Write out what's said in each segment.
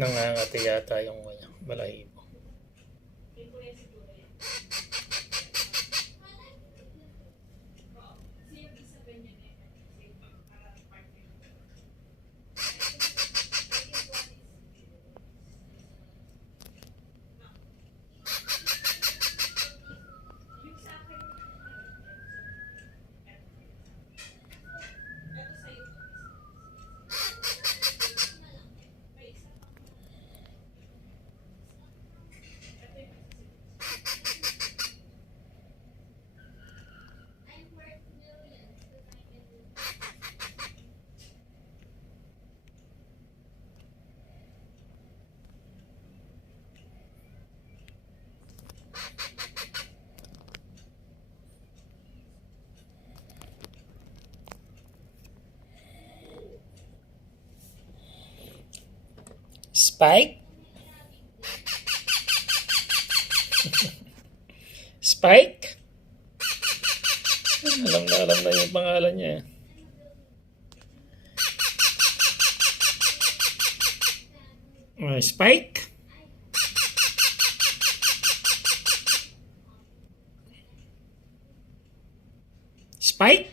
Nangangati yata yung balahibo. Spike? Spike? Alam na yung pangalan niya. Spike? Spike?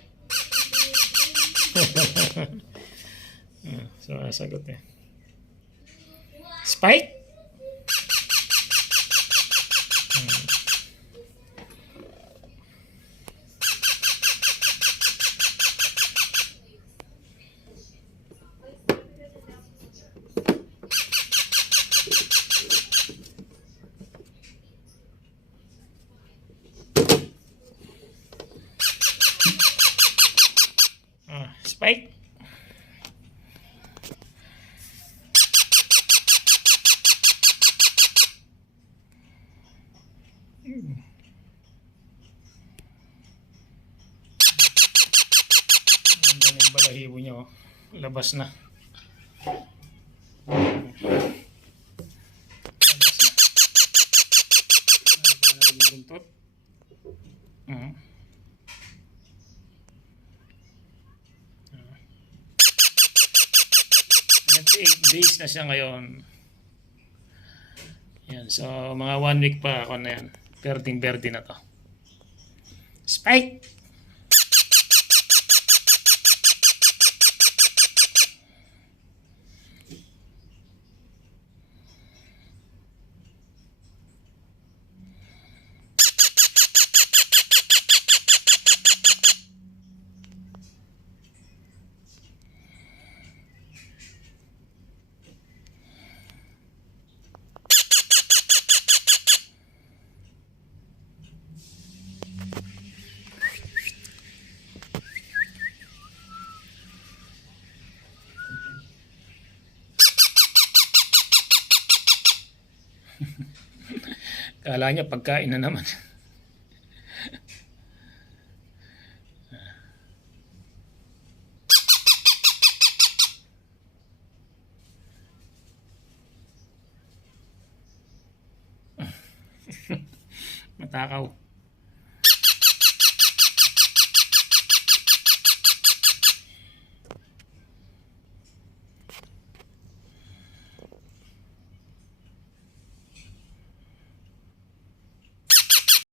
Sumasagot eh. Spike? Spike? Ang yung balahibo niya, oh. Labas na. Buntot. 8 days na siya ngayon. Yan, so mga 1 week pa ako na yan. Berding-berde na to. Spike! Kala niya pagkain na naman. Matakaw.